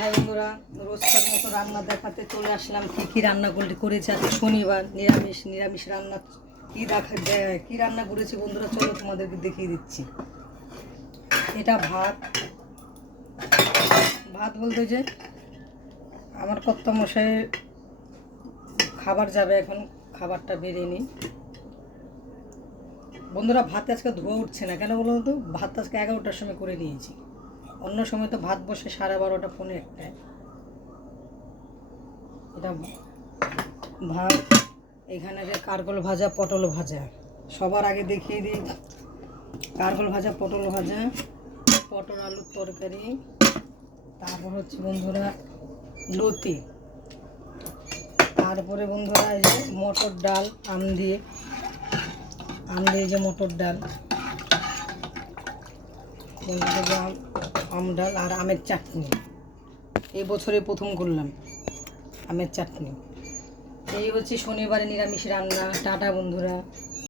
High বন্ধুরা, রোজকার মতো রান্না দেখাতে চলে আসলাম। কী রান্না করেছি আজকে শনিবার, নিরামিষ রান্না। কী রান্না করেছি বন্ধুরা, চলো তোমাদেরকে দেখিয়ে দিচ্ছি। এটা ভাত বলতে যে আমার কর্তামশাইয়ের খাবার যাবে, এখন খাবারটা বেরিয়ে নিই বন্ধুরা। ভাত আজকে ধোয়া উঠছে না কেন বলুন তো? ভাত আজকে 11টার সময় করে নিয়েছি। অন্য সময় তো ভাত বসে 12:30 পৌনে 1টায়। এটা ভাত, এখানে যে কারকল ভাজা, পটল ভাজা। সবার আগে দেখিয়ে দিই, কারকল ভাজা, পটল ভাজা, পটল আলুর তরকারি। তারপর হচ্ছে বন্ধুরা লতি। তারপরে বন্ধুরা এই যে মটর ডাল, আম দিয়ে যে মটর ডাল, আম ডাল আর আমের চাটনি। এই বছরে প্রথম করলাম আমের চাটনি। এই হচ্ছে শনিবারে নিরামিষ রান্না। টাটা বন্ধুরা।